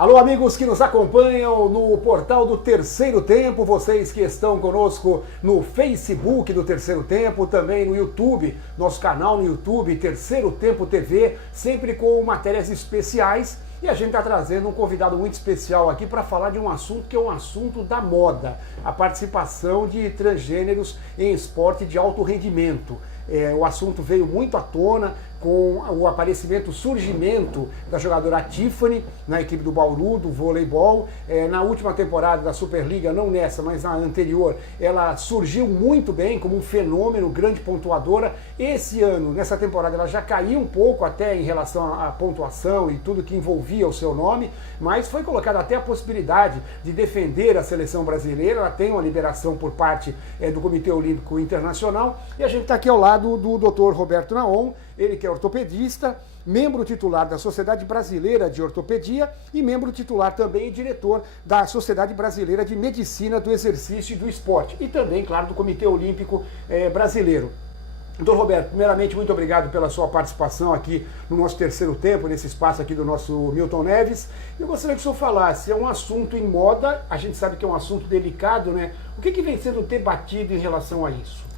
Alô, amigos que nos acompanham no portal do Terceiro Tempo, vocês que estão conosco no Facebook do Terceiro Tempo, também no YouTube, nosso canal no YouTube, Terceiro Tempo TV, sempre com matérias especiais. E a gente está trazendo um convidado muito especial aqui para falar de um assunto que é um assunto da moda, a participação de transgêneros em esporte de alto rendimento. O assunto veio muito à tona com o aparecimento, o surgimento da jogadora Tiffany na equipe do Bauru, do voleibol. Na última temporada da Superliga, não nessa, mas na anterior, ela surgiu muito bem como um fenômeno, grande pontuadora. Esse ano, nessa temporada, ela já caiu um pouco até em relação à pontuação e tudo que envolvia o seu nome, mas foi colocada até a possibilidade de defender a seleção brasileira. Ela tem uma liberação por parte do Comitê Olímpico Internacional, e a gente está aqui ao lado do Dr. Roberto Naon, ele que é ortopedista, membro titular da Sociedade Brasileira de Ortopedia e membro titular também e diretor da Sociedade Brasileira de Medicina do Exercício e do Esporte, e também, claro, do Comitê Olímpico Brasileiro. Doutor Roberto, primeiramente, muito obrigado pela sua participação aqui no nosso Terceiro Tempo, nesse espaço aqui do nosso Milton Neves. Eu gostaria que o senhor falasse, é um assunto em moda, a gente sabe que é um assunto delicado, né? O que vem sendo debatido em relação a isso?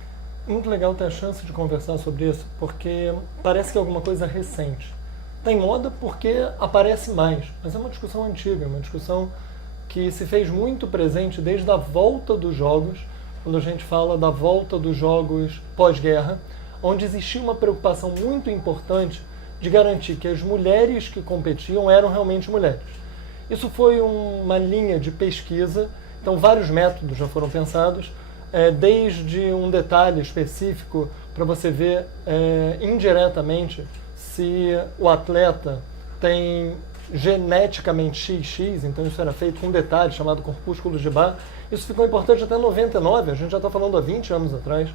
Muito legal ter a chance de conversar sobre isso, porque parece que é alguma coisa recente. Tem moda porque aparece mais, mas é uma discussão antiga, uma discussão que se fez muito presente desde a volta dos jogos, quando a gente fala da volta dos jogos pós-guerra, onde existia uma preocupação muito importante de garantir que as mulheres que competiam eram realmente mulheres. Isso foi uma linha de pesquisa, então vários métodos já foram pensados, desde um detalhe específico para você ver indiretamente se o atleta tem geneticamente XX, então isso era feito com um detalhe chamado corpúsculos de Barr. Isso ficou importante até 99, a gente já está falando há 20 anos atrás.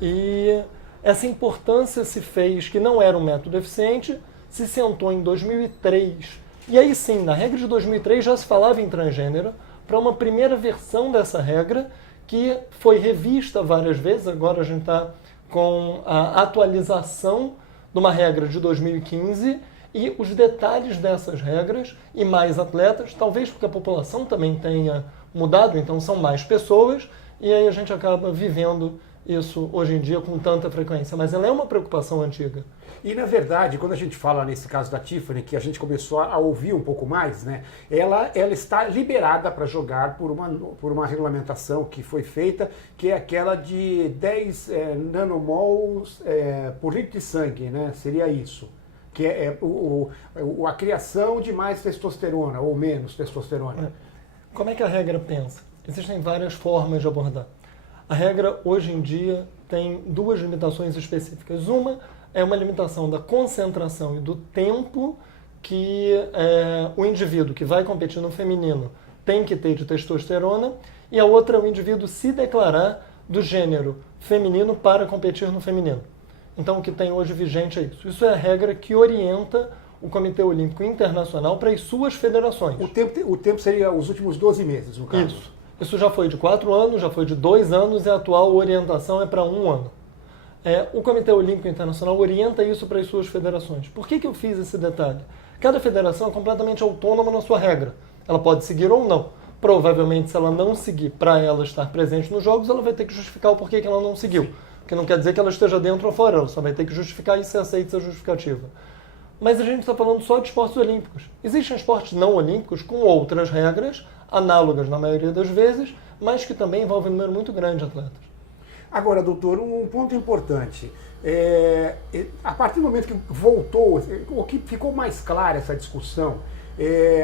E essa importância se fez, que não era um método eficiente, se sentou em 2003. E aí sim, na regra de 2003 já se falava em transgênero, para uma primeira versão dessa regra, que foi revista várias vezes. Agora a gente está com a atualização de uma regra de 2015 e os detalhes dessas regras e mais atletas, talvez porque a população também tenha mudado, então são mais pessoas, e aí a gente acaba vivendo isso hoje em dia com tanta frequência, mas ela é uma preocupação antiga. E, na verdade, quando a gente fala nesse caso da Tiffany, que a gente começou a ouvir um pouco mais, né, ela está liberada para jogar por uma regulamentação que foi feita, que é aquela de 10 nanomols por litro de sangue, né, seria isso, que é a criação de mais testosterona ou menos testosterona. Como é que a regra pensa? Existem várias formas de abordar. A regra, hoje em dia, tem duas limitações específicas. Uma é uma limitação da concentração e do tempo que o indivíduo que vai competir no feminino tem que ter de testosterona, e a outra é o indivíduo se declarar do gênero feminino para competir no feminino. Então, o que tem hoje vigente é isso. Isso é a regra que orienta o Comitê Olímpico Internacional para as suas federações. O tempo seria os últimos 12 meses, no caso? Isso já foi de 4 anos, já foi de 2 anos, e a atual orientação é para 1 ano. O Comitê Olímpico Internacional orienta isso para as suas federações. Por que eu fiz esse detalhe? Cada federação é completamente autônoma na sua regra. Ela pode seguir ou não. Provavelmente, se ela não seguir para ela estar presente nos jogos, ela vai ter que justificar o porquê que ela não seguiu. Porque não quer dizer que ela esteja dentro ou fora, ela só vai ter que justificar e ser aceita essa justificativa. Mas a gente está falando só de esportes olímpicos. Existem esportes não olímpicos com outras regras, análogas na maioria das vezes, mas que também envolvem um número muito grande de atletas. Agora, doutor, um ponto importante. A partir do momento que voltou, ou que ficou mais clara essa discussão,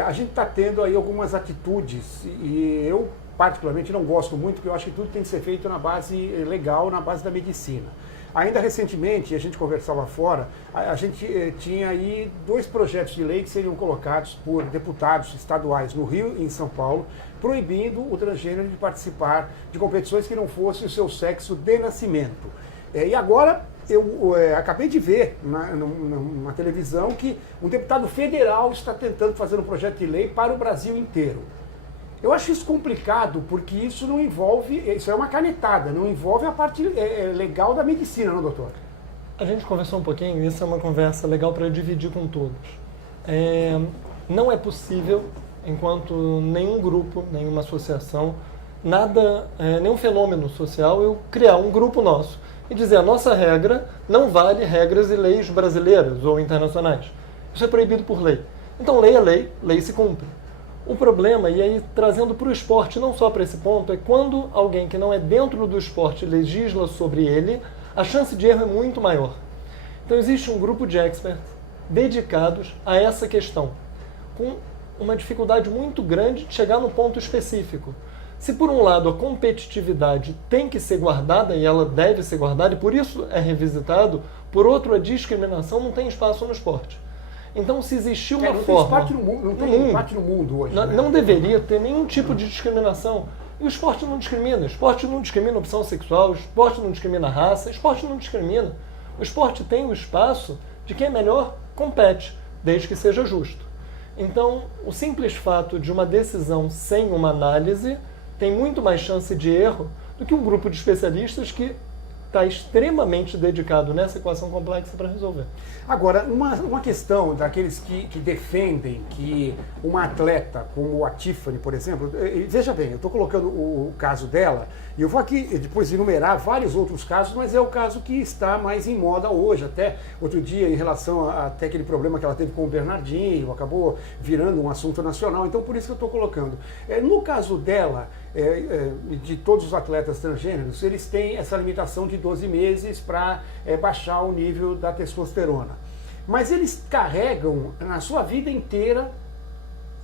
a gente está tendo aí algumas atitudes, e eu particularmente não gosto muito, porque eu acho que tudo tem que ser feito na base legal, na base da medicina. Ainda recentemente, a gente conversava fora, a gente tinha aí 2 projetos de lei que seriam colocados por deputados estaduais no Rio e em São Paulo, proibindo o transgênero de participar de competições que não fosse o seu sexo de nascimento. E agora, eu acabei de ver na televisão que um deputado federal está tentando fazer um projeto de lei para o Brasil inteiro. Eu acho isso complicado, porque isso não envolve, isso é uma canetada, não envolve a parte legal da medicina, não, doutor? A gente conversou um pouquinho, isso é uma conversa legal para dividir com todos. Não é possível enquanto nenhum grupo, nenhuma associação, nada, nenhum fenômeno social, eu criar um grupo nosso e dizer a nossa regra não vale regras e leis brasileiras ou internacionais. Isso é proibido por lei. Então lei é lei, lei se cumpre. O problema, e aí trazendo para o esporte, não só para esse ponto, é quando alguém que não é dentro do esporte legisla sobre ele, a chance de erro é muito maior. Então existe um grupo de experts dedicados a essa questão, com uma dificuldade muito grande de chegar no ponto específico. Se por um lado a competitividade tem que ser guardada, e ela deve ser guardada, e por isso é revisitado, por outro a discriminação não tem espaço no esporte. Então, se existir uma forma... Não tem empate no mundo hoje. Não deveria ter nenhum tipo de discriminação. E o esporte não discrimina. O esporte não discrimina opção sexual, o esporte não discrimina raça, o esporte não discrimina. O esporte tem o espaço de quem é melhor compete, desde que seja justo. Então, o simples fato de uma decisão sem uma análise tem muito mais chance de erro do que um grupo de especialistas que está extremamente dedicado nessa equação complexa para resolver. Agora, uma questão daqueles que defendem que uma atleta como a Tiffany, por exemplo, veja bem, eu estou colocando o caso dela, e eu vou aqui depois enumerar vários outros casos, mas é o caso que está mais em moda hoje. Até outro dia, em relação até aquele problema que ela teve com o Bernardinho, acabou virando um assunto nacional, então por isso que eu estou colocando. No caso dela, de todos os atletas transgêneros, eles têm essa limitação de 12 meses para baixar o nível da testosterona. Mas eles carregam na sua vida inteira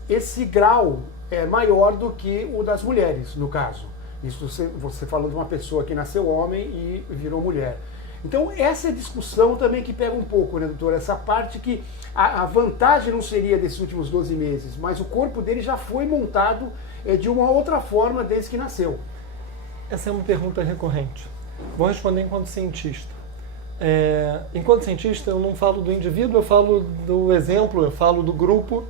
esse grau maior do que o das mulheres, no caso. Isso você falou de uma pessoa que nasceu homem e virou mulher. Então essa é a discussão também que pega um pouco, né, doutor? Essa parte que a vantagem não seria desses últimos 12 meses, mas o corpo dele já foi montado de uma outra forma desde que nasceu. Essa é uma pergunta recorrente. Vou responder enquanto cientista. Enquanto cientista, eu não falo do indivíduo, eu falo do exemplo, eu falo do grupo.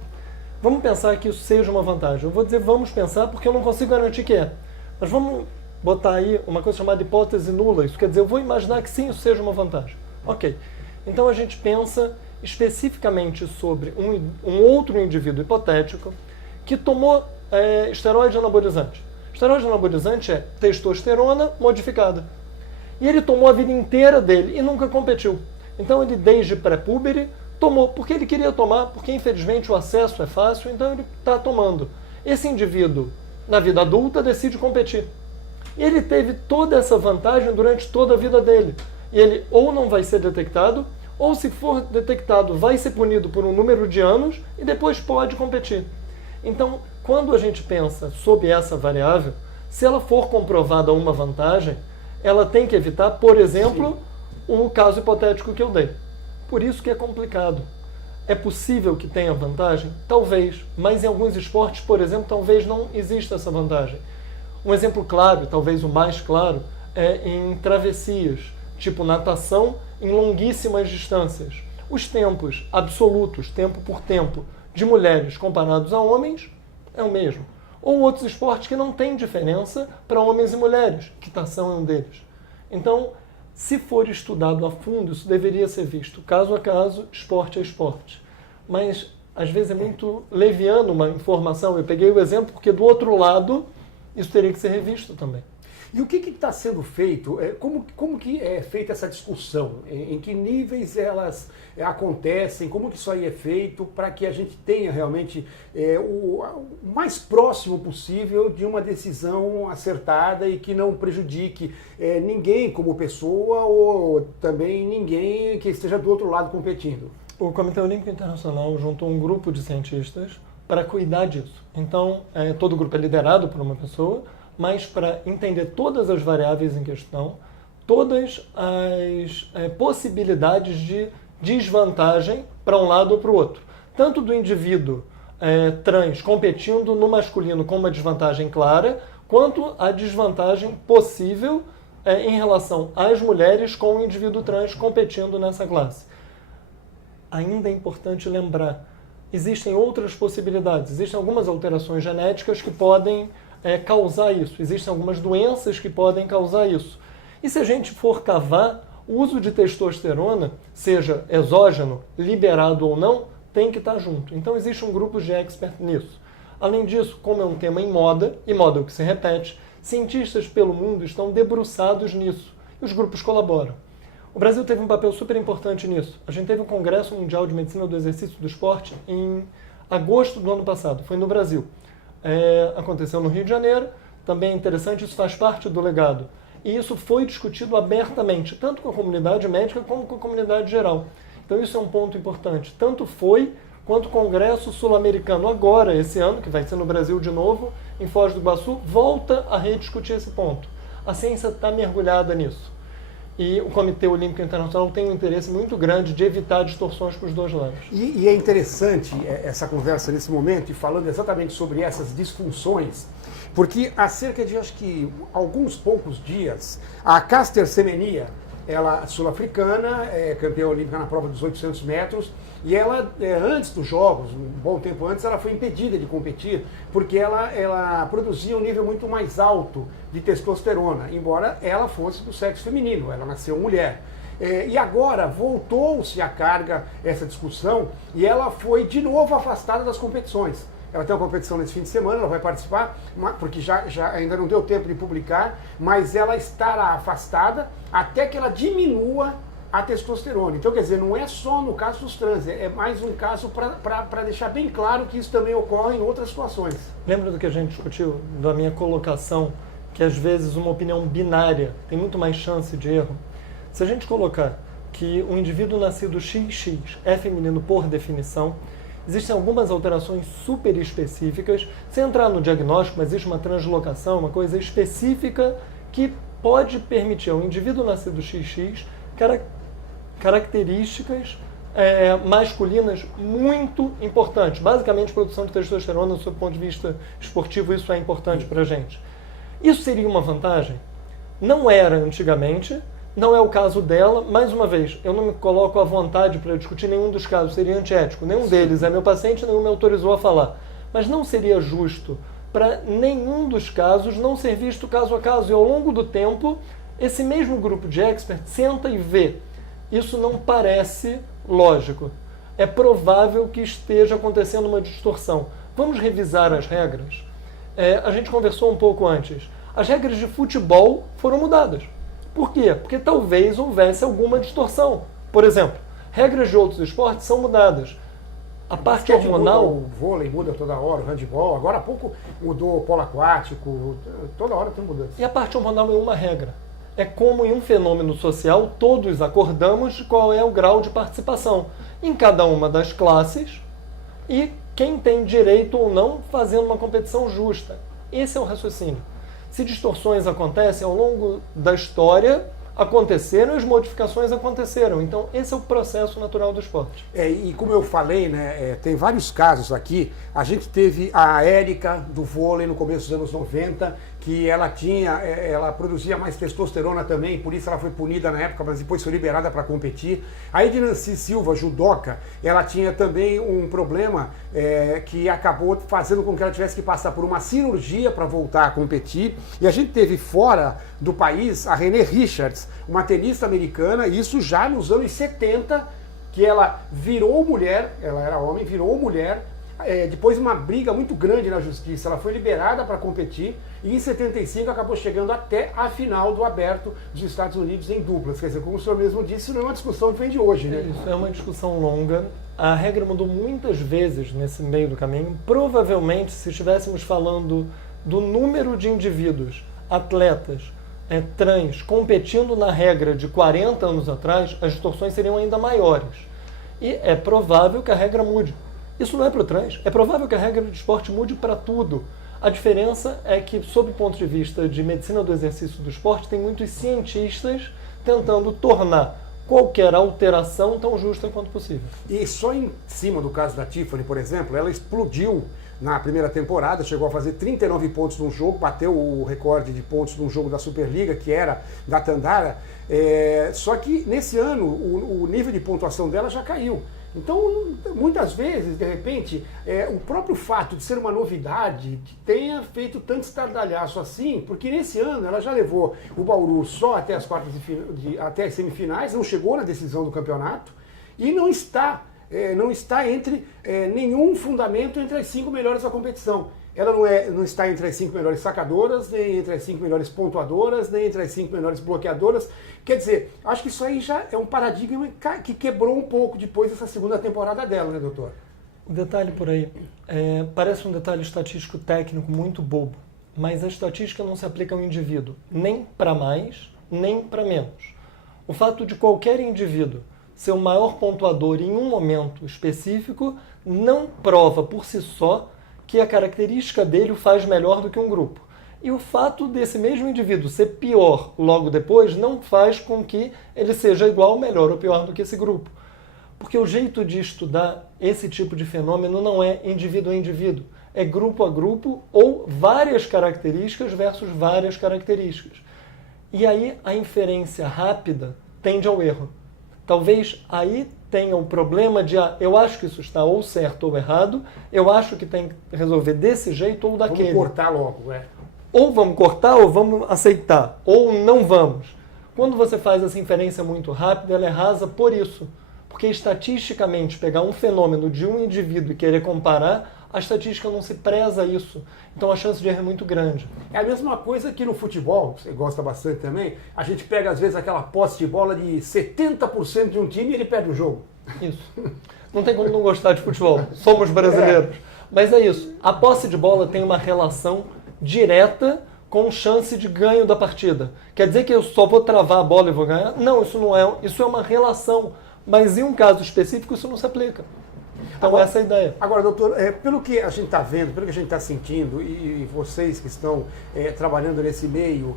Vamos pensar que isso seja uma vantagem. Eu vou dizer vamos pensar porque eu não consigo garantir que é. Mas vamos botar aí uma coisa chamada hipótese nula. Isso quer dizer, eu vou imaginar que sim, isso seja uma vantagem. Ok. Então a gente pensa especificamente sobre um outro indivíduo hipotético que tomou esteroide anabolizante. Esteroide anabolizante é testosterona modificada. E ele tomou a vida inteira dele e nunca competiu. Então ele, desde pré-púbere, tomou porque ele queria tomar, porque infelizmente o acesso é fácil, então ele está tomando. Esse indivíduo, na vida adulta, decide competir. E ele teve toda essa vantagem durante toda a vida dele. E ele ou não vai ser detectado, ou se for detectado, vai ser punido por um número de anos e depois pode competir. Então, quando a gente pensa sobre essa variável, se ela for comprovada uma vantagem, ela tem que evitar, por exemplo, o caso hipotético que eu dei. Por isso que é complicado. É possível que tenha vantagem? Talvez, mas em alguns esportes, por exemplo, talvez não exista essa vantagem. Um exemplo claro, talvez o mais claro, é em travessias, tipo natação em longuíssimas distâncias. Os tempos absolutos, tempo por tempo, de mulheres comparados a homens, é o mesmo. Ou outros esportes que não têm diferença para homens e mulheres, equitação é um deles. Então, se for estudado a fundo, isso deveria ser visto caso a caso, esporte a esporte. Mas, às vezes, é muito leviano uma informação. Eu peguei o exemplo porque, do outro lado, isso teria que ser revisto também. E o que está sendo feito? Como que é feita essa discussão? Em que níveis elas acontecem? Como que isso aí é feito para que a gente tenha realmente o mais próximo possível de uma decisão acertada e que não prejudique ninguém como pessoa ou também ninguém que esteja do outro lado competindo? O Comitê Olímpico Internacional juntou um grupo de cientistas para cuidar disso. Então, todo o grupo é liderado por uma pessoa, mas para entender todas as variáveis em questão, todas as possibilidades de desvantagem para um lado ou para o outro. Tanto do indivíduo trans competindo no masculino com uma desvantagem clara, quanto a desvantagem possível em relação às mulheres com o indivíduo trans competindo nessa classe. Ainda é importante lembrar, existem outras possibilidades, existem algumas alterações genéticas que podem causar isso. Existem algumas doenças que podem causar isso. E se a gente for cavar, o uso de testosterona, seja exógeno, liberado ou não, tem que estar junto. Então existe um grupo de experts nisso. Além disso, como é um tema em moda, e moda é o que se repete, cientistas pelo mundo estão debruçados nisso, e os grupos colaboram. O Brasil teve um papel super importante nisso. A gente teve um Congresso Mundial de Medicina do Exercício e do Esporte em agosto do ano passado, foi no Brasil. Aconteceu no Rio de Janeiro, também é interessante, isso faz parte do legado. E isso foi discutido abertamente, tanto com a comunidade médica como com a comunidade geral. Então isso é um ponto importante. Tanto foi, quanto o Congresso Sul-Americano agora, esse ano, que vai ser no Brasil de novo, em Foz do Iguaçu, volta a rediscutir esse ponto. A ciência está mergulhada nisso. E o Comitê Olímpico Internacional tem um interesse muito grande de evitar distorções para os dois lados. E é interessante essa conversa nesse momento, e falando exatamente sobre essas disfunções, porque há cerca de, acho que, alguns poucos dias, a Caster Semenya, ela sul-africana, é campeã olímpica na prova dos 800 metros, e ela, antes dos Jogos, um bom tempo antes, ela foi impedida de competir, porque ela produzia um nível muito mais alto de testosterona, embora ela fosse do sexo feminino, ela nasceu mulher. E agora voltou-se à carga essa discussão, e ela foi de novo afastada das competições. Ela tem uma competição nesse fim de semana, ela vai participar, porque já ainda não deu tempo de publicar, mas ela estará afastada até que ela diminua a testosterona. Então, quer dizer, não é só no caso dos trans, é mais um caso para deixar bem claro que isso também ocorre em outras situações. Lembra do que a gente discutiu, da minha colocação, que às vezes uma opinião binária tem muito mais chance de erro? Se a gente colocar que um indivíduo nascido XX é feminino por definição, existem algumas alterações super específicas. Sem entrar no diagnóstico, mas existe uma translocação, uma coisa específica que pode permitir ao indivíduo nascido XX características masculinas muito importantes. Basicamente, produção de testosterona, do seu ponto de vista esportivo, isso é importante para a gente. Isso seria uma vantagem? Não era antigamente. Não é o caso dela. Mais uma vez, eu não me coloco à vontade para discutir nenhum dos casos, seria antiético. Nenhum deles é meu paciente, nenhum me autorizou a falar. Mas não seria justo para nenhum dos casos não ser visto caso a caso. E ao longo do tempo, esse mesmo grupo de experts senta e vê. Isso não parece lógico. É provável que esteja acontecendo uma distorção. Vamos revisar as regras? A gente conversou um pouco antes. As regras de futebol foram mudadas. Por quê? Porque talvez houvesse alguma distorção. Por exemplo, regras de outros esportes são mudadas. A parte hormonal... O vôlei muda toda hora, o handebol, agora há pouco mudou o polo aquático, toda hora tem mudança. E a parte hormonal é uma regra. É como em um fenômeno social, todos acordamos de qual é o grau de participação em cada uma das classes e quem tem direito ou não fazendo uma competição justa. Esse é o raciocínio. Se distorções acontecem ao longo da história, aconteceram e as modificações aconteceram. Então, esse é o processo natural do esporte. E como eu falei, né, tem vários casos aqui. A gente teve a Érica do vôlei no começo dos anos 90, que ela produzia mais testosterona também, por isso ela foi punida na época, mas depois foi liberada para competir. A Ednancy Silva, judoca, ela tinha também um problema que acabou fazendo com que ela tivesse que passar por uma cirurgia para voltar a competir. E a gente teve fora do país a Renée Richards, uma tenista americana, isso já nos anos 70, que ela virou mulher, ela era homem, virou mulher, depois de uma briga muito grande na justiça, ela foi liberada para competir e em 75 acabou chegando até a final do Aberto dos Estados Unidos em duplas. Quer dizer, como o senhor mesmo disse, isso não é uma discussão que vem de hoje, né? Isso é uma discussão longa. A regra mudou muitas vezes nesse meio do caminho. Provavelmente, se estivéssemos falando do número de indivíduos, atletas, trans, competindo na regra de 40 anos atrás, as distorções seriam ainda maiores. E é provável que a regra mude. Isso não é para o trans. É provável que a regra de esporte mude para tudo. A diferença é que, sob o ponto de vista de medicina do exercício do esporte, tem muitos cientistas tentando tornar qualquer alteração tão justa quanto possível. E só em cima do caso da Tiffany, por exemplo, ela explodiu na primeira temporada, chegou a fazer 39 pontos num jogo, bateu o recorde de pontos num jogo da Superliga, que era da Tandara, só que nesse ano o nível de pontuação dela já caiu. Então, muitas vezes, de repente, o próprio fato de ser uma novidade que tenha feito tanto estardalhaço assim, porque nesse ano ela já levou o Bauru só até as quartas até as semifinais, não chegou na decisão do campeonato e não está não está entre nenhum fundamento entre as 5 melhores da competição. Ela não está entre as 5 melhores sacadoras, nem entre as 5 melhores pontuadoras, nem entre as 5 melhores bloqueadoras. Quer dizer, acho que isso aí já é um paradigma que quebrou um pouco depois dessa segunda temporada dela, né, doutor? O detalhe por aí, parece um detalhe estatístico técnico muito bobo, mas a estatística não se aplica ao indivíduo, nem para mais, nem para menos. O fato de qualquer indivíduo ser o maior pontuador em um momento específico não prova por si só que a característica dele o faz melhor do que um grupo. E o fato desse mesmo indivíduo ser pior logo depois não faz com que ele seja igual, melhor ou pior do que esse grupo. Porque o jeito de estudar esse tipo de fenômeno não é indivíduo a indivíduo, é grupo a grupo ou várias características versus várias características. E aí a inferência rápida tende ao erro. Talvez aí tenha um problema de, eu acho que isso está ou certo ou errado, eu acho que tem que resolver desse jeito ou daquele. Vamos cortar logo, Ou vamos cortar ou vamos aceitar, ou não vamos. Quando você faz essa inferência muito rápida, ela é rasa por isso. Porque estatisticamente pegar um fenômeno de um indivíduo e querer comparar, a estatística não se preza isso. Então a chance de erro é muito grande. É a mesma coisa que no futebol, você gosta bastante também, a gente pega às vezes aquela posse de bola de 70% de um time e ele perde o jogo. Isso. Não tem como não gostar de futebol. Somos brasileiros. Mas é isso. A posse de bola tem uma relação direta com chance de ganho da partida. Quer dizer que eu só vou travar a bola e vou ganhar? Não, isso não é. Isso é uma relação. Mas em um caso específico isso não se aplica. Então agora, essa é a ideia. Agora, doutor, pelo que a gente está vendo, pelo que a gente está sentindo, e vocês que estão trabalhando nesse meio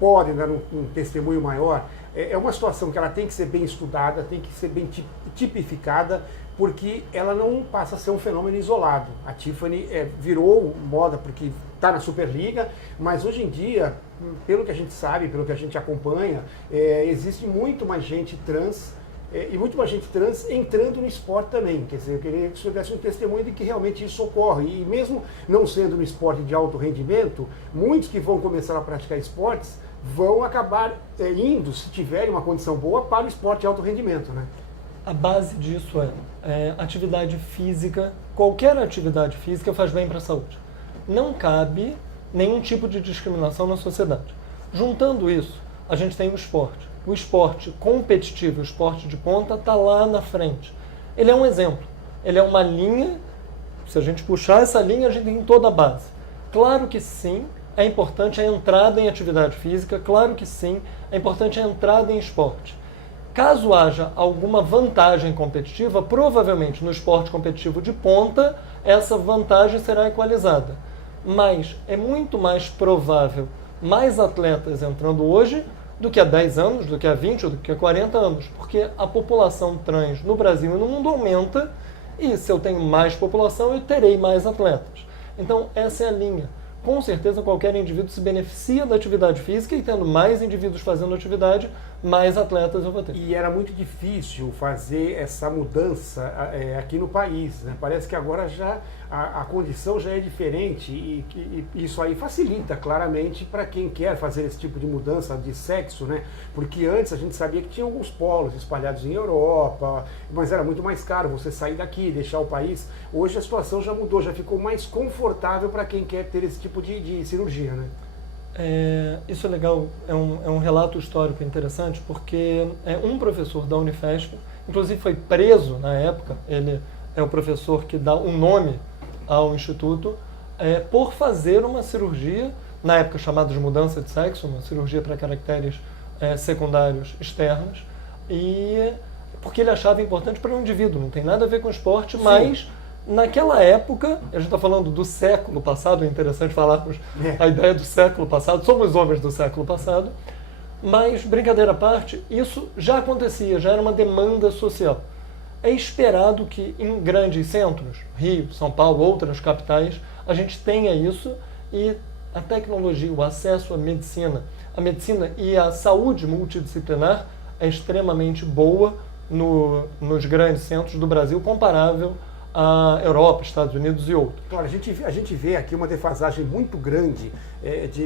podem dar um testemunho maior, é uma situação que ela tem que ser bem estudada, tem que ser bem tipificada, porque ela não passa a ser um fenômeno isolado. A Tiffany virou moda porque está na Superliga, mas hoje em dia, pelo que a gente sabe, pelo que a gente acompanha, existe muito mais gente trans e muito mais gente trans entrando no esporte também. Quer dizer, eu queria que o senhor desse um testemunho de que realmente isso ocorre. E mesmo não sendo no esporte de alto rendimento, muitos que vão começar a praticar esportes vão acabar indo, se tiverem uma condição boa, para o esporte de alto rendimento, né? A base disso é atividade física. Qualquer atividade física faz bem para a saúde. Não cabe nenhum tipo de discriminação na sociedade. Juntando isso, a gente tem o esporte. O esporte competitivo, o esporte de ponta, está lá na frente. Ele é um exemplo. Ele é uma linha. Se a gente puxar essa linha, a gente tem toda a base. Claro que sim, é importante a entrada em atividade física. Claro que sim, é importante a entrada em esporte. Caso haja alguma vantagem competitiva, provavelmente no esporte competitivo de ponta, essa vantagem será equalizada. Mas é muito mais provável mais atletas entrando hoje do que há 10 anos, do que há 20 ou do que há 40 anos, porque a população trans no Brasil e no mundo aumenta, e se eu tenho mais população, eu terei mais atletas. Então, essa é a linha. Com certeza, qualquer indivíduo se beneficia da atividade física e tendo mais indivíduos fazendo atividade, mais atletas eu vou ter. E era muito difícil fazer essa mudança aqui no país, né? Parece que agora já a condição já é diferente e isso aí facilita claramente para quem quer fazer esse tipo de mudança de sexo, né? Porque antes a gente sabia que tinha alguns polos espalhados em Europa, mas era muito mais caro você sair daqui, deixar o país. Hoje a situação já mudou, já ficou mais confortável para quem quer ter esse tipo de cirurgia, né? Isso é legal, é um relato histórico interessante, porque um professor da Unifesp, inclusive foi preso na época, ele é o professor que dá um nome ao instituto, por fazer uma cirurgia, na época chamada de mudança de sexo, uma cirurgia para caracteres secundários externos, e porque ele achava importante para o indivíduo, não tem nada a ver com esporte, sim, mas naquela época, a gente está falando do século passado, é interessante falarmos a ideia do século passado, somos homens do século passado, mas, brincadeira à parte, isso já acontecia, já era uma demanda social. É esperado que em grandes centros, Rio, São Paulo, outras capitais, a gente tenha isso e a tecnologia, o acesso à medicina, a medicina e a saúde multidisciplinar é extremamente boa nos grandes centros do Brasil, comparável a Europa, Estados Unidos e outros. Claro, a gente vê aqui uma defasagem muito grande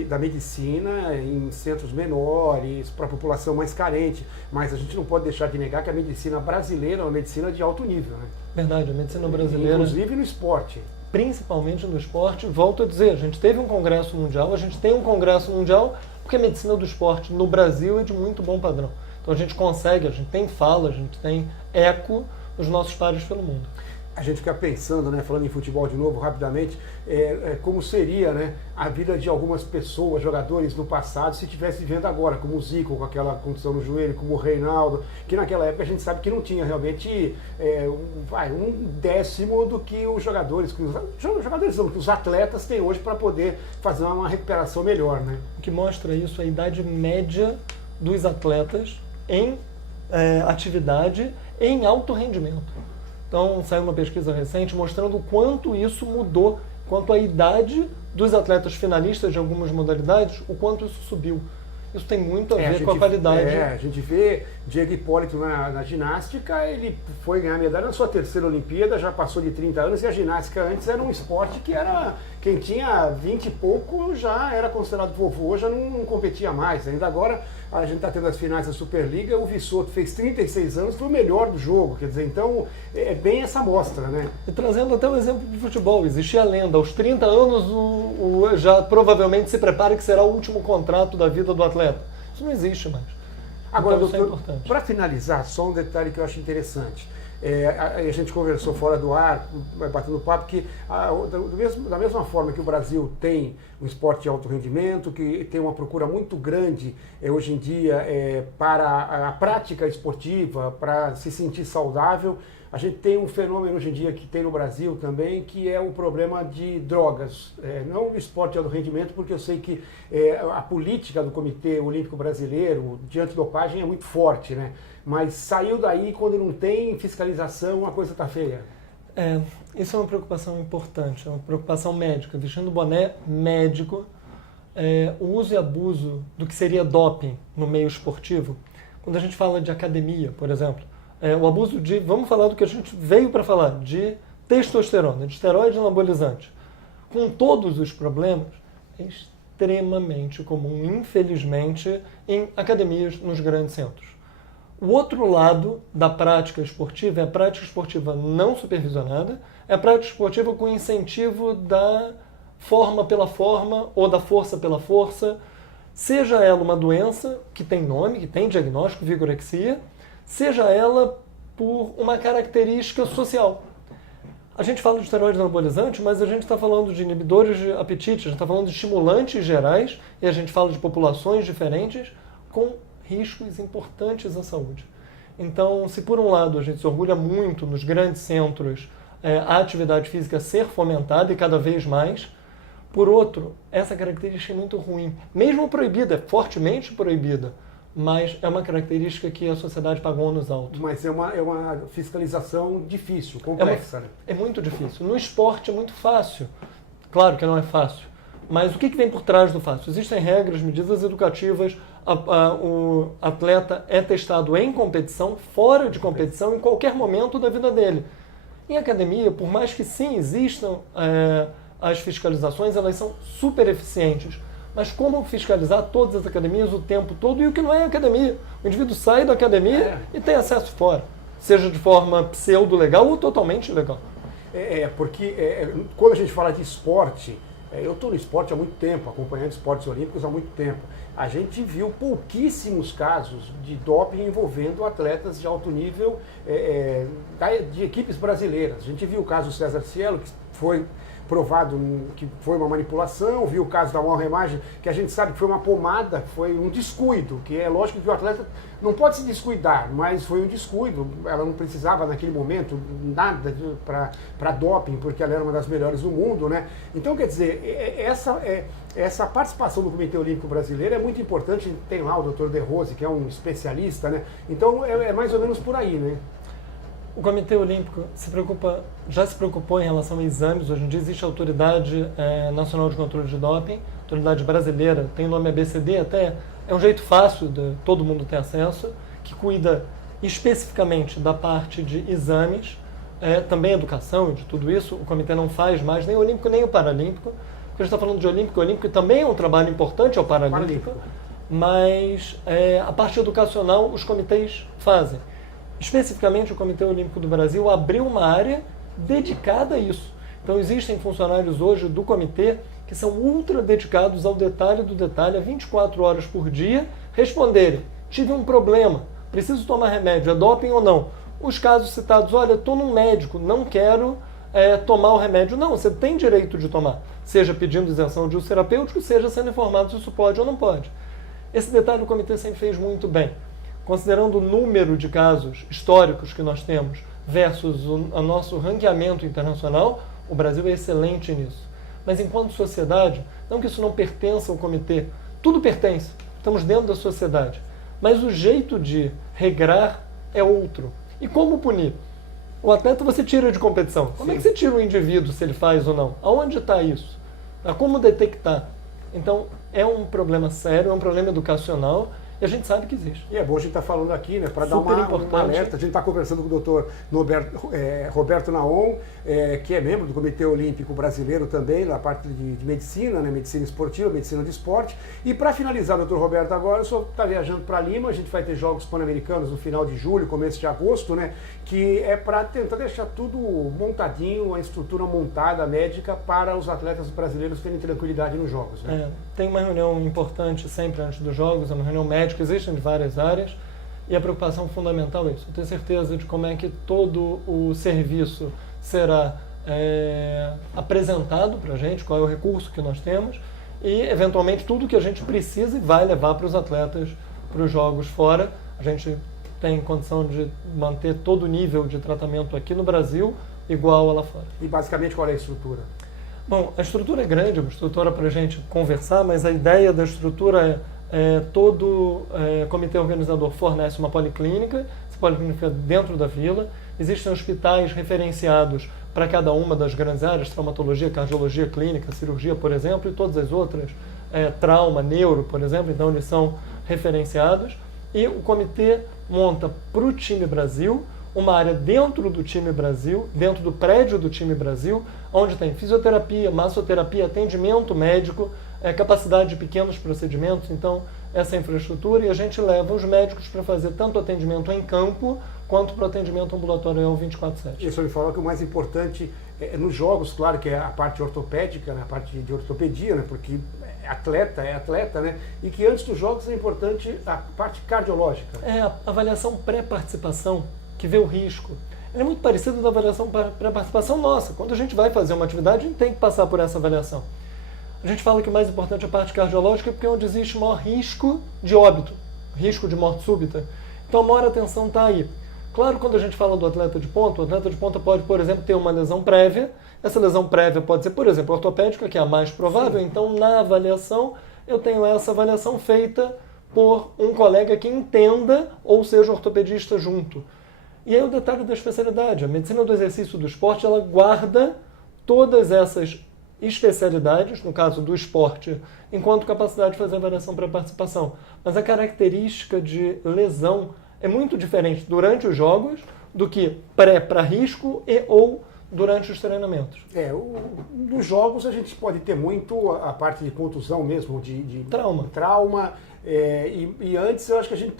da medicina em centros menores, para a população mais carente, mas a gente não pode deixar de negar que a medicina brasileira é uma medicina de alto nível, né? Verdade, a medicina brasileira... Inclusive no esporte. Principalmente no esporte, volto a dizer, a gente teve um congresso mundial, a gente tem um congresso mundial porque a medicina do esporte no Brasil é de muito bom padrão. Então a gente consegue, a gente tem fala, a gente tem eco dos nossos pares pelo mundo. A gente fica pensando, né, falando em futebol de novo, rapidamente, como seria, né, a vida de algumas pessoas, jogadores no passado, se estivesse vivendo agora, como o Zico, com aquela condição no joelho, como o Reinaldo, que naquela época a gente sabe que não tinha realmente um décimo do que os jogadores, que os atletas têm hoje para poder fazer uma recuperação melhor, né? O que mostra isso é a idade média dos atletas em atividade em alto rendimento. Então, saiu uma pesquisa recente mostrando o quanto isso mudou, quanto a idade dos atletas finalistas de algumas modalidades, o quanto isso subiu. Isso tem muito a ver com a qualidade. A gente vê Diego Hipólito na ginástica, ele foi ganhar medalha na sua terceira Olimpíada, já passou de 30 anos, e a ginástica antes era um esporte que era... Quem tinha 20 e pouco já era considerado vovô, já não competia mais. Ainda agora, a gente está tendo as finais da Superliga, o Vissoto fez 36 anos, foi o melhor do jogo. Quer dizer, então, é bem essa amostra, né? E trazendo até um exemplo de futebol, existia a lenda, aos 30 anos já provavelmente se prepara que será o último contrato da vida do atleta. Isso não existe mais. Agora, então, doutor, para finalizar, só um detalhe que eu acho interessante. A gente conversou fora do ar, batendo papo, que da mesma forma que o Brasil tem um esporte de alto rendimento, que tem uma procura muito grande hoje em dia para a prática esportiva, para se sentir saudável, a gente tem um fenômeno hoje em dia que tem no Brasil também, que é o problema de drogas. Não o esporte de alto rendimento, porque eu sei que a política do Comitê Olímpico Brasileiro de antidopagem é muito forte, né? Mas saiu daí, quando não tem fiscalização, a coisa está feia. Isso é uma preocupação importante, é uma preocupação médica. Vestindo o boné médico, o uso e abuso do que seria doping no meio esportivo, quando a gente fala de academia, por exemplo, o abuso vamos falar do que a gente veio para falar, de testosterona, de esteroide anabolizante. Com todos os problemas, é extremamente comum, infelizmente, em academias nos grandes centros. O outro lado da prática esportiva é a prática esportiva não supervisionada, é a prática esportiva com incentivo da forma pela forma ou da força pela força, seja ela uma doença que tem nome, que tem diagnóstico, vigorexia, seja ela por uma característica social. A gente fala de esteroides anabolizantes, mas a gente está falando de inibidores de apetite, a gente está falando de estimulantes gerais, e a gente fala de populações diferentes com riscos importantes à saúde. Então, se por um lado a gente se orgulha muito nos grandes centros a atividade física ser fomentada e cada vez mais, por outro, essa característica é muito ruim. Mesmo proibida, é fortemente proibida, mas é uma característica que a sociedade pagou nos altos. Mas é uma fiscalização difícil, complexa, né? É muito difícil. No esporte é muito fácil. Claro que não é fácil. Mas o que vem por trás do fácil? Existem regras, medidas educativas, o atleta é testado em competição, fora de competição, em qualquer momento da vida dele. Em academia, por mais que sim existam as fiscalizações, elas são super eficientes. Mas como fiscalizar todas as academias o tempo todo e o que não é academia? O indivíduo sai da academia e tem acesso fora, seja de forma pseudo-legal ou totalmente ilegal. Porque quando a gente fala de esporte, eu estou no esporte há muito tempo, acompanhando esportes olímpicos há muito tempo. A gente viu pouquíssimos casos de doping envolvendo atletas de alto nível de equipes brasileiras. A gente viu o caso do César Cielo, que foi provado que foi uma manipulação, viu o caso da Mal Remagem, que a gente sabe que foi uma pomada, foi um descuido, que é lógico que o atleta não pode se descuidar, mas foi um descuido, ela não precisava naquele momento nada para doping, porque ela era uma das melhores do mundo, né? Então, quer dizer, essa participação do Comitê Olímpico Brasileiro é muito importante, tem lá o Dr. De Rose, que é um especialista, né? Então, é mais ou menos por aí, né? O Comitê Olímpico já se preocupou em relação a exames. Hoje em dia existe a Autoridade Nacional de Controle de Doping, autoridade brasileira, tem o nome ABCD, até é um jeito fácil de todo mundo ter acesso, que cuida especificamente da parte de exames, também educação, de tudo isso, o comitê não faz mais nem o olímpico nem o paralímpico. Porque a gente está falando de olímpico, o olímpico também é um trabalho importante ao paralímpico, mas a parte educacional os comitês fazem. Especificamente o Comitê Olímpico do Brasil abriu uma área dedicada a isso. Então existem funcionários hoje do comitê que são ultra dedicados ao detalhe do detalhe, a 24 horas por dia, responderem: tive um problema, preciso tomar remédio, é doping ou não? Os casos citados: olha, estou num médico, não quero tomar o remédio. Não, você tem direito de tomar, seja pedindo isenção de uso terapêutico, seja sendo informado se isso pode ou não pode. Esse detalhe o comitê sempre fez muito bem. Considerando o número de casos históricos que nós temos versus o nosso ranqueamento internacional, o Brasil é excelente nisso. Mas enquanto sociedade, não que isso não pertença ao comitê, tudo pertence, estamos dentro da sociedade. Mas o jeito de regrar é outro. E como punir? O atleta você tira de competição. Como é que você tira o indivíduo se ele faz ou não? Aonde está isso? Como detectar? Então, é um problema sério, é um problema educacional, e a gente sabe que existe. E é bom a gente estar falando aqui, né, para dar uma alerta. A gente está conversando com o doutor Roberto Naon, que é membro do Comitê Olímpico Brasileiro também, na parte de medicina, né, medicina esportiva, medicina de esporte. E para finalizar, doutor Roberto, agora o senhor está viajando para Lima, a gente vai ter Jogos Pan-Americanos no final de julho, começo de agosto, né, que é para tentar deixar tudo montadinho, a estrutura montada, médica, para os atletas brasileiros terem tranquilidade nos Jogos. Né? Tem uma reunião importante sempre antes dos Jogos, é uma reunião médica, existem de várias áreas, e a preocupação fundamental é isso. Eu tenho certeza de como é que todo o serviço será apresentado para a gente, qual é o recurso que nós temos, e eventualmente tudo que a gente precisa e vai levar para os atletas para os Jogos fora. A gente tem condição de manter todo o nível de tratamento aqui no Brasil igual a lá fora. E basicamente qual é a estrutura? Bom, a estrutura é grande, é uma estrutura para a gente conversar, mas a ideia da estrutura todo comitê organizador fornece uma policlínica, essa policlínica dentro da vila, existem hospitais referenciados para cada uma das grandes áreas, traumatologia, cardiologia, clínica, cirurgia, por exemplo, e todas as outras, trauma, neuro, por exemplo, então eles são referenciados, e o comitê monta para o time Brasil uma área dentro do time Brasil, dentro do prédio do time Brasil, onde tem fisioterapia, massoterapia, atendimento médico, capacidade de pequenos procedimentos, então essa infraestrutura, e a gente leva os médicos para fazer tanto atendimento em campo quanto para o atendimento ambulatorial 24/7. Isso me fala que o mais importante nos jogos, claro que é a parte ortopédica, né, a parte de ortopedia, né, porque é atleta, né, e que antes dos jogos é importante a parte cardiológica. A avaliação pré-participação, que vê o risco, ela é muito parecida da avaliação pré-participação nossa. Quando a gente vai fazer uma atividade, a gente tem que passar por essa avaliação. A gente fala que o mais importante é a parte cardiológica porque é onde existe o maior risco de óbito, risco de morte súbita. Então a maior atenção está aí. Claro, quando a gente fala do atleta de ponta, o atleta de ponta pode, por exemplo, ter uma lesão prévia. Essa lesão prévia pode ser, por exemplo, ortopédica, que é a mais provável. Sim. Então, na avaliação, eu tenho essa avaliação feita por um colega que entenda ou seja ortopedista junto. E aí o detalhe da especialidade. A medicina do exercício do esporte, ela guarda todas essas especialidades, no caso do esporte, enquanto capacidade de fazer avaliação para participação. Mas a característica de lesão é muito diferente durante os jogos do que para risco e ou durante os treinamentos. Nos jogos a gente pode ter muito a parte de contusão mesmo, de trauma. E antes eu acho que a gente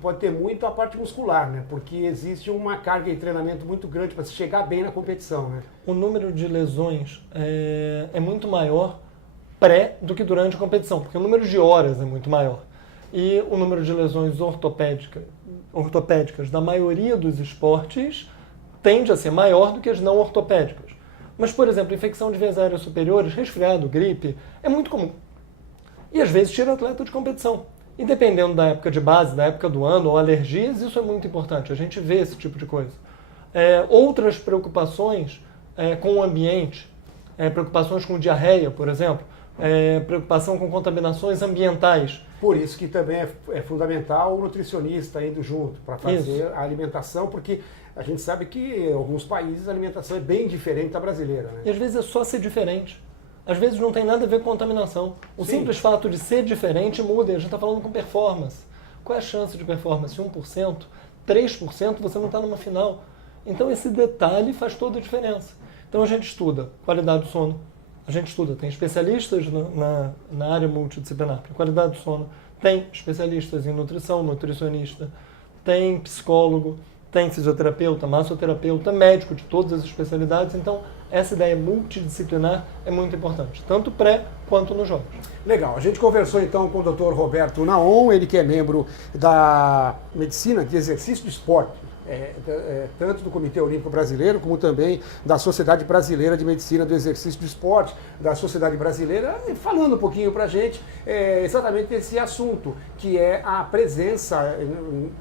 pode ter muito a parte muscular, né? Porque existe uma carga de treinamento muito grande para se chegar bem na competição, né? O número de lesões é muito maior pré do que durante a competição, porque o número de horas é muito maior. E o número de lesões ortopédicas da maioria dos esportes tende a ser maior do que as não ortopédicas. Mas, por exemplo, infecção de vias aéreas superiores, resfriado, gripe, é muito comum. E às vezes tira atleta de competição. E dependendo da época de base, da época do ano, ou alergias, isso é muito importante. A gente vê esse tipo de coisa. Outras preocupações com o ambiente, preocupações com diarreia, por exemplo, preocupação com contaminações ambientais. Por isso que também é fundamental o nutricionista indo junto para fazer a alimentação, porque a gente sabe que em alguns países a alimentação é bem diferente da brasileira. Né? E às vezes é só ser diferente. Às vezes não tem nada a ver com contaminação. O simples fato de ser diferente muda. E a gente está falando com performance. Qual é a chance de performance? 1%? 3%? Você não está numa final. Então esse detalhe faz toda a diferença. Então a gente estuda qualidade do sono, a gente estuda, tem especialistas na área multidisciplinar para qualidade do sono, tem especialistas em nutrição, nutricionista, tem psicólogo, tem fisioterapeuta, massoterapeuta, médico de todas as especialidades. Então, essa ideia multidisciplinar é muito importante, tanto pré quanto nos jogos. Legal. A gente conversou então com o Dr. Roberto Naon, ele que é membro da Medicina de Exercício do Esporte, tanto do Comitê Olímpico Brasileiro, como também da Sociedade Brasileira de Medicina do Exercício do Esporte, da Sociedade Brasileira, falando um pouquinho para a gente exatamente desse assunto, que é a presença,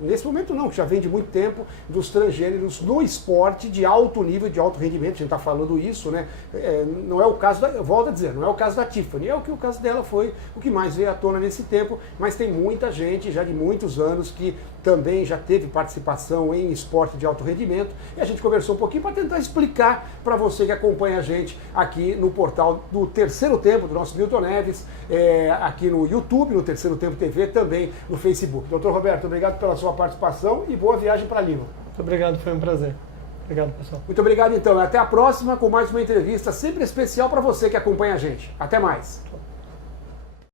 nesse momento não, que já vem de muito tempo, dos transgêneros no esporte de alto nível, de alto rendimento. A gente está falando isso, né? Não é o caso, volto a dizer, não é o caso da Tiffany, o caso dela foi o que mais veio à tona nesse tempo, mas tem muita gente já de muitos anos que também já teve participação em esporte de alto rendimento, e a gente conversou um pouquinho para tentar explicar para você que acompanha a gente aqui no portal do Terceiro Tempo, do nosso Milton Neves, aqui no YouTube, no Terceiro Tempo TV, também no Facebook. Dr. Roberto, obrigado pela sua participação e boa viagem para Lima. Muito obrigado, foi um prazer. Obrigado, pessoal. Muito obrigado, então. Até a próxima com mais uma entrevista sempre especial para você que acompanha a gente. Até mais.